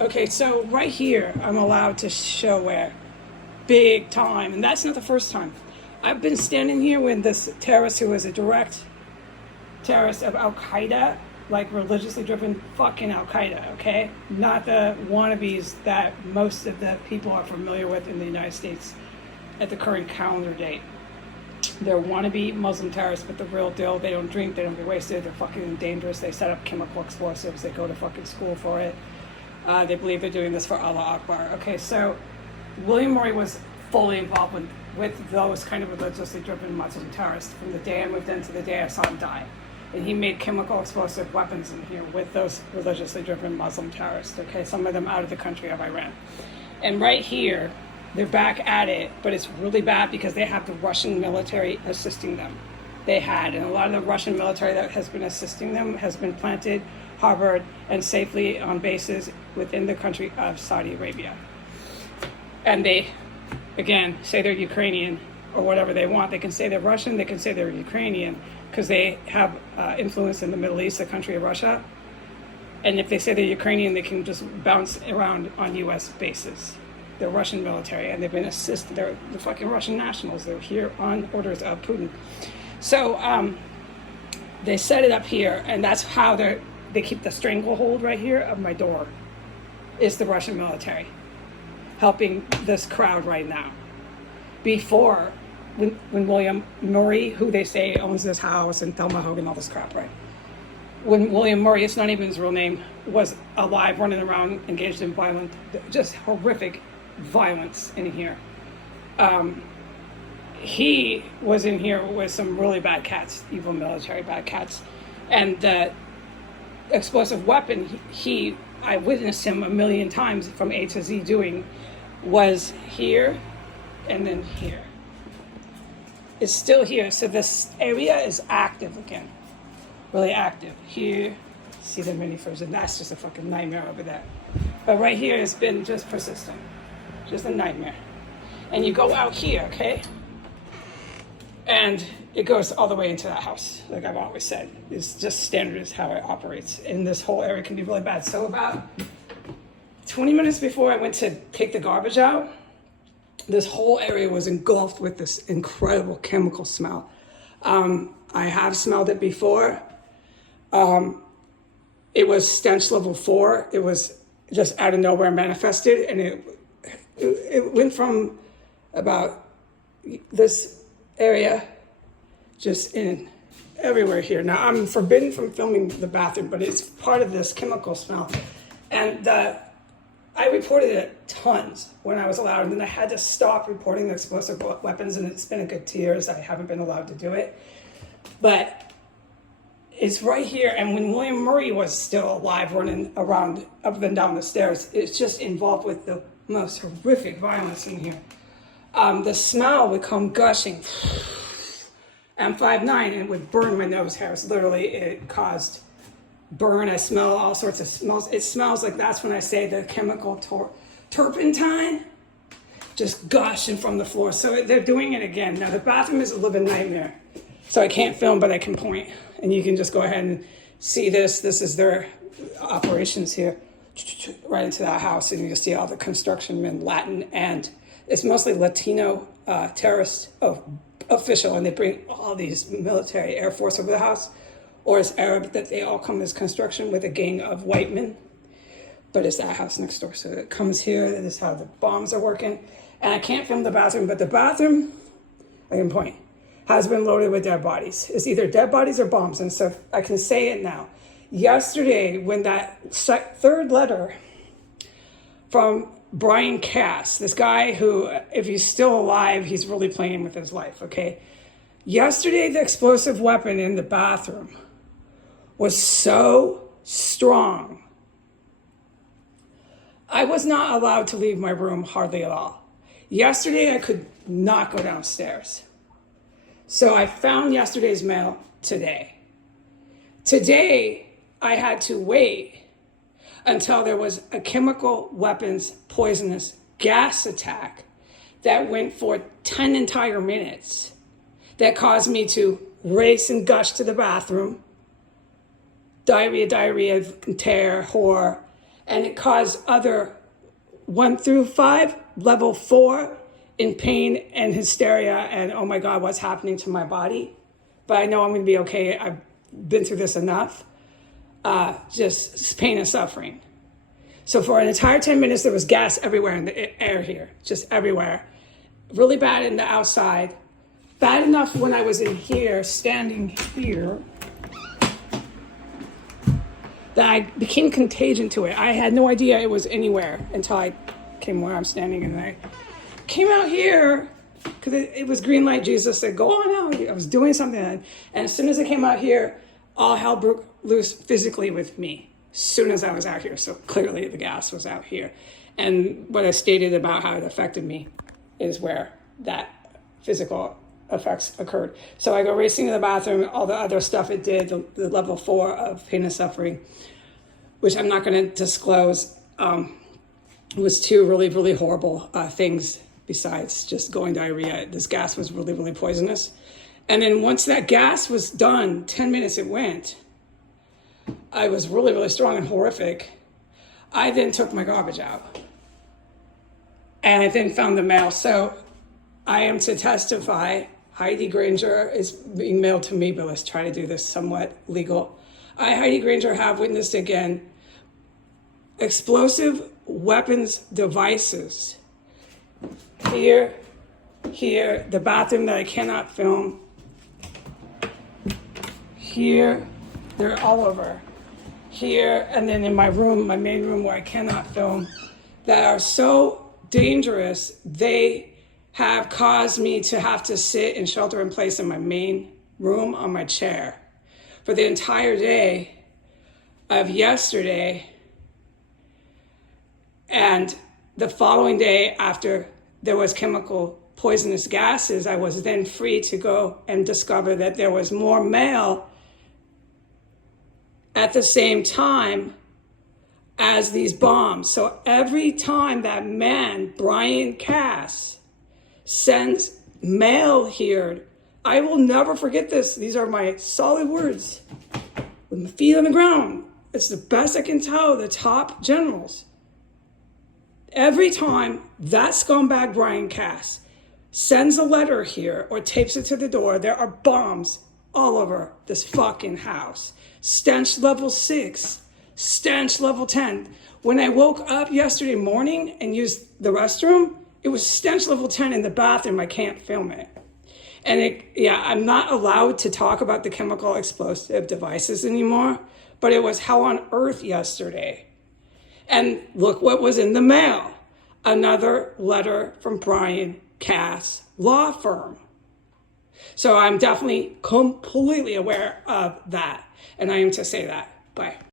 Okay, so right here, I'm allowed to show where big time, and that's not the first time. I've been standing here when this terrorist who was a direct terrorist of Al Qaeda, like religiously driven fucking Al Qaeda, okay? Not the wannabes that most of the people are familiar with in the United States at the current calendar date. They're wannabe Muslim terrorists, but the real deal, they don't drink, they don't get wasted, they're fucking dangerous, they set up chemical explosives, they go to fucking school for it. They believe they're doing this for Allah Akbar. Okay, so William Murray was fully involved with those kind of religiously driven Muslim terrorists from the day I moved in to the day I saw him die. And he made chemical explosive weapons in here with those religiously driven Muslim terrorists, okay? Some of them out of the country of Iran. And right here, they're back at it, but it's really bad because they have the Russian military assisting them. They had, and a lot of the Russian military that has been assisting them has been planted, harbored, and safely on bases within the country of Saudi Arabia. And they, again, say they're Ukrainian or whatever they want. They can say they're Russian, they can say they're Ukrainian, because they have influence in the Middle East, the country of Russia. And if they say they're Ukrainian, they can just bounce around on U.S. bases. They're Russian military, and they've been assisted. They're the fucking Russian nationals. They're here on orders of Putin. So they set it up here, and that's how they keep the stranglehold right here of my door. Is the Russian military helping this crowd right now? Before, when William Murray, who they say owns this house, and Thelma Hogan, all this crap, right? When William Murray, it's not even his real name, was alive, running around, engaged in violent, just horrific violence in here. He was in here with some really bad cats, evil military bad cats. And the explosive weapon I witnessed him a million times from A to Z doing was here and then here. It's still here. So this area is active again. Really active. Here, see the minifers, and that's just a fucking nightmare over there. But right here has been just persistent. Just a nightmare. And you go out here, okay? And it goes all the way into that house, like I've always said. It's just standard is how it operates. And this whole area can be really bad. So about 20 minutes before I went to take the garbage out, this whole area was engulfed with this incredible chemical smell. I have smelled it before. It was stench level 4. It was just out of nowhere manifested, and it went from about this area just in everywhere here. Now, I'm forbidden from filming the bathroom, but it's part of this chemical smell. And I reported it tons when I was allowed, and then I had to stop reporting the explosive weapons, and it's been a good 2 years I haven't been allowed to do it. But it's right here, and when William Murray was still alive, running around up and down the stairs, it's just involved with the most horrific violence in here. The smell would come gushing. I'm 5'9", and it would burn my nose hairs. Literally, it caused burn. I smell all sorts of smells. It smells like, that's when I say the chemical turpentine just gushing from the floor. So they're doing it again. Now, the bathroom is a living nightmare. So I can't film, but I can point. And you can just go ahead and see this. This is their operations here, right into that house. And you see all the construction men, Latin, and it's mostly Latino terrorist official. And they bring all these military Air Force over the house. Or it's Arab, that they all come as construction with a gang of white men. But it's that house next door. So it comes here. This is how the bombs are working. And I can't film the bathroom, but the bathroom, I can point, has been loaded with dead bodies. It's either dead bodies or bombs. And so I can say it now. Yesterday, when that third letter from Brian KASS, this guy who, if he's still alive, he's really playing with his life, okay? Yesterday, the explosive weapon in the bathroom was so strong, I was not allowed to leave my room hardly at all. Yesterday, I could not go downstairs. So I found yesterday's mail today. Today, I had to wait until there was a chemical weapons poisonous gas attack that went for 10 entire minutes that caused me to race and gush to the bathroom, diarrhea, tear, whore, and it caused other 1 through 5, level 4, in pain and hysteria and, oh my God, what's happening to my body? But I know I'm going to be okay. I've been through this enough. Just pain and suffering. So for an entire 10 minutes, there was gas everywhere in the air here, just everywhere. Really bad in the outside. Bad enough when I was in here, standing here, that I became contagion to it. I had no idea it was anywhere until I came where I'm standing, and I came out here because it was green light. Jesus said, go on out. I was doing something, and as soon as I came out here, all hell broke loose physically with me as soon as I was out here. So clearly the gas was out here. And what I stated about how it affected me is where that physical effects occurred. So I go racing to the bathroom, all the other stuff it did, the level 4 of pain and suffering, which I'm not going to disclose, was 2 really, really horrible things besides just going diarrhea. This gas was really, really poisonous. And then once that gas was done, 10 minutes it went, I was really, really strong and horrific. I then took my garbage out. And I then found the mail. So I am to testify. Heidi Granger is being mailed to me, but let's try to do this somewhat legal. I, Heidi Granger, have witnessed again explosive weapons devices. Here, the bathroom that I cannot film. Here, they're all over. Here, and then in my room, my main room where I cannot film, that are so dangerous, they have caused me to have to sit and shelter in place in my main room on my chair for the entire day of yesterday and the following day. After there was chemical poisonous gases, I was then free to go and discover that there was more mail at the same time as these bombs. So every time that man, Brian KASS, sends mail here, I will never forget this. These are my solid words. With my feet on the ground. It's the best I can tell the top generals. Every time that scumbag Brian KASS sends a letter here or tapes it to the door, there are bombs all over this fucking house. Stench level 6, stench level 10. When I woke up yesterday morning and used the restroom, it was stench level 10 in the bathroom. I can't film it. And I'm not allowed to talk about the chemical explosive devices anymore, but it was hell on earth yesterday. And look what was in the mail. Another letter from Brian KASS law firm. So I'm definitely completely aware of that. And I am to say that. Bye.